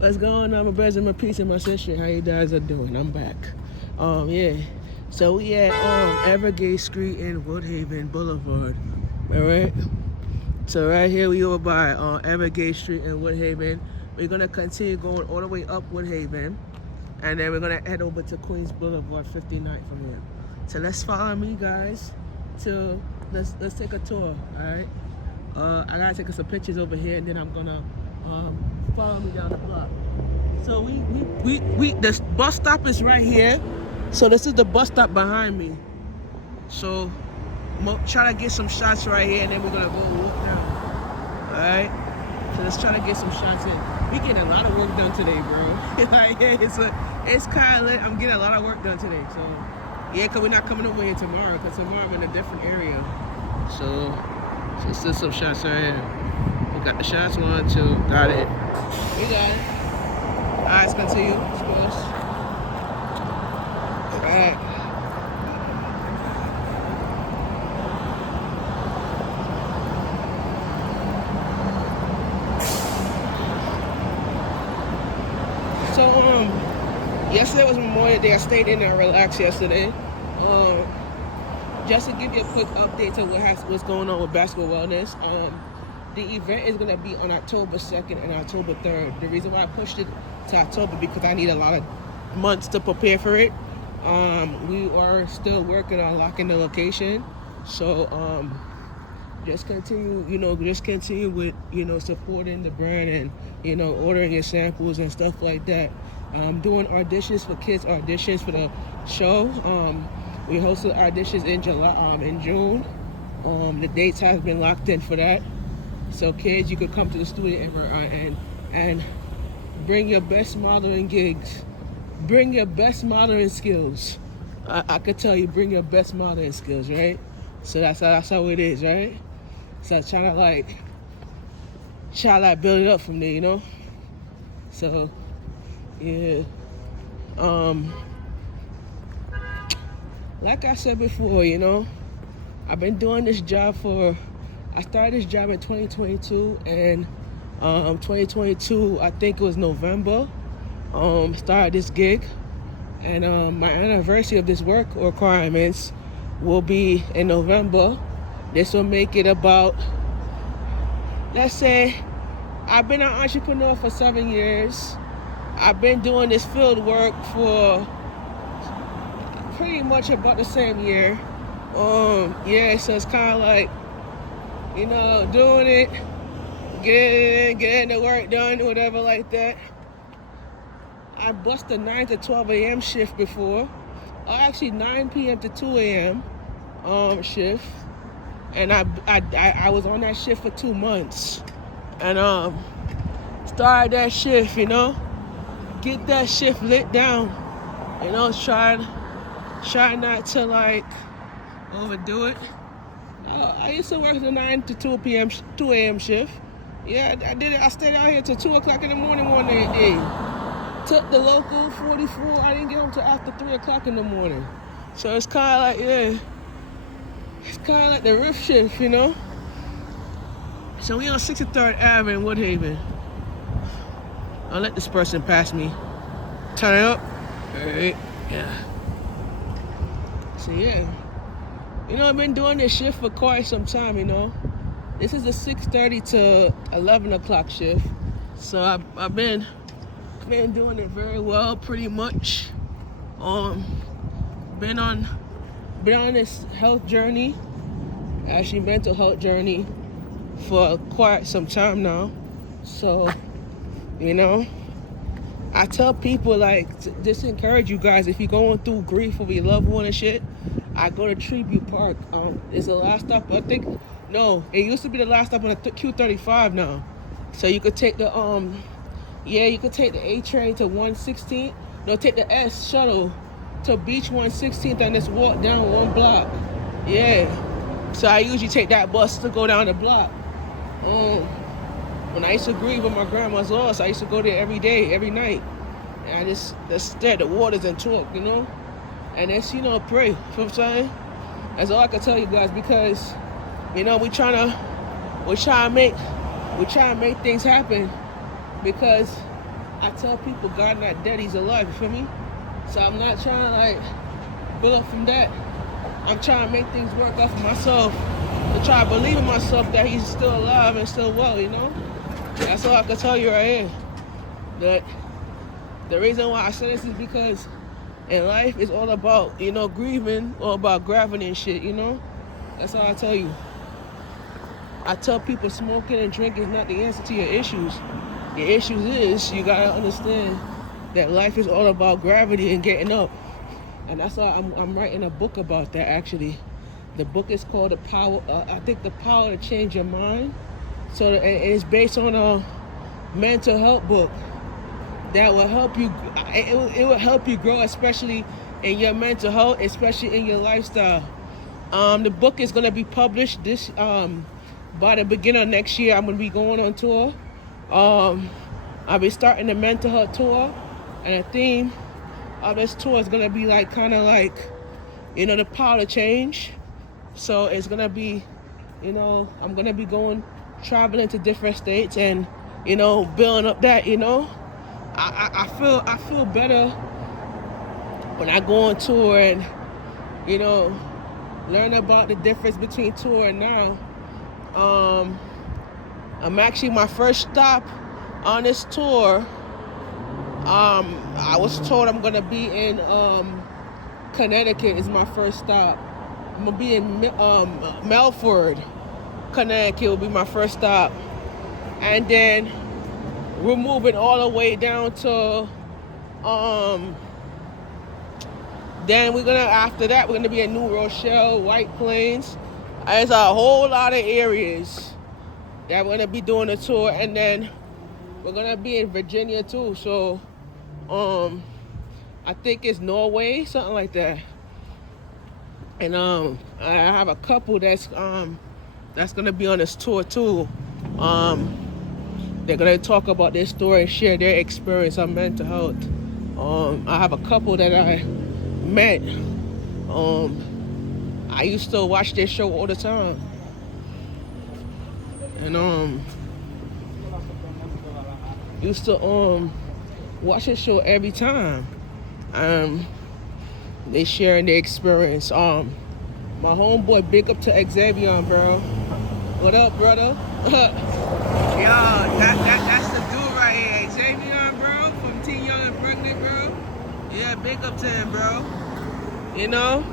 What's going on, my brothers and my peace and my sister? How you guys are doing? I'm back. Yeah. So we at Evergate Street in Woodhaven Boulevard. All right. So right here we over by Evergate Street in Woodhaven. We're gonna continue going all the way up Woodhaven, and then we're gonna head over to Queens Boulevard 59 from here. So let's follow me, guys. Let's take a tour. All right. I gotta take some pictures over here, and then I'm gonna follow me down the block. So the bus stop is right here. So this is the bus stop behind me. So try to get some shots right here, and then we're gonna go walk down. All right. So let's try to get some shots in. We getting a lot of work done today, bro. It's kind of lit. I'm getting a lot of work done today. So yeah, cause we're not coming over here tomorrow. Cause tomorrow I'm in a different area. So still some shots right here. We got the shots, 1, 2, got it. We got it. Alright, let's continue. Let's go. Alright. So yesterday was Memorial Day. I stayed in there and relaxed yesterday. Just to give you a quick update to what's going on with Basketball Wellness. The event is going to be on October 2nd and October 3rd. The reason why I pushed it to October because I need a lot of months to prepare for it. We are still working on locking the location. So just continue with, supporting the brand and, ordering your samples and stuff like that. Doing auditions for kids, auditions for the show. We hosted auditions in June. The dates have been locked in for that. So kids, you could come to the studio and bring your best modeling gigs. Bring your best modeling skills. I could tell you, bring your best modeling skills, right? So that's how it is, right? So trying to build it up from there, So yeah. Like I said before, I've been doing this job I started this job in 2022, and 2022, I think it was November, started this gig, and my anniversary of this work requirements will be in November. This will make it about, let's say, I've been an entrepreneur for 7 years. I've been doing this field work for pretty much about the same year. So it's kind of like, doing it, getting the work done, whatever like that. I bust the 9 to 12 a.m. shift before. Actually 9 p.m. to 2 a.m. Shift. And I was on that shift for 2 months. And started that shift, get that shift lit down. Try not to overdo it. I used to work the 9 to 2 a.m. shift. Yeah, I did it. I stayed out here till 2 o'clock in the morning one day. Took the local 44. I didn't get home till after 3 o'clock in the morning. So it's kind of like, it's kind of like the rift shift, So we on 63rd Ave in Woodhaven. I'll let this person pass me. Turn it up. All right. Yeah. So yeah. I've been doing this shift for quite some time, This is a 6:30 to 11 o'clock shift. So I've been doing it very well, pretty much. Been on this health journey, actually mental health journey, for quite some time now. So, I tell people to just encourage you guys, if you're going through grief with your loved one and shit, I go to Tribute Park. It's the last stop. I think no, it used to be the last stop on the Q35 now. So you could take the you could take the A train to 116th. No, take the S shuttle to Beach 116th and just walk down 1 block. Yeah. So I usually take that bus to go down the block. When I used to grieve when my grandma's lost, I used to go there every day, every night. And I just stare at the waters and talk, And that's, pray. You know what I'm saying? That's all I can tell you guys, because, we trying to make things happen, because I tell people God not dead, he's alive, you feel me? So I'm not trying to like build up from that. I'm trying to make things work out for myself, to try to believe in myself that he's still alive and still well, you know? That's all I can tell you right here. That the reason why I say this is because in life it's all about, you know, grieving, all about gravity and shit, you know? That's all I tell you. I tell people smoking and drinking is not the answer to your issues. The issues is you gotta understand that life is all about gravity and getting up. And that's why I'm writing a book about that actually. The book is called The Power, The Power to Change Your Mind. So it's based on a mental health book that will help you, it will help you grow, especially in your mental health, especially in your lifestyle. The book is gonna be published this, by the beginning of next year. I'm gonna be going on tour. I'll be starting the mental health tour, and the theme of this tour is gonna be like kind of like, you know, the power to change. So it's gonna be, you know, I'm gonna be traveling to different states and, you know, building up that, you know. I feel better when I go on tour and, you know, learn about the difference between tour and now. I'm actually my first stop on this tour. I was told I'm gonna be in Connecticut is my first stop. I'm gonna be in Melford, Connecticut will be my first stop, and then we're moving all the way down to then after that we're gonna be in New Rochelle, White Plains. There's a whole lot of areas that we're gonna be doing a tour, and then we're gonna be in Virginia too. So I think it's Norway, something like that. And I have a couple that's gonna be on this tour too. They're gonna talk about their story and share their experience on mental health. I have a couple that I met. I used to watch their show all the time, and used to watch their show every time. They sharing their experience. My homeboy, big up to Xavier, bro. What up, brother? Yo, that's the dude right here, Xavier, bro, from Teen Young and Pregnant, bro. Yeah, big up to him, bro. You know.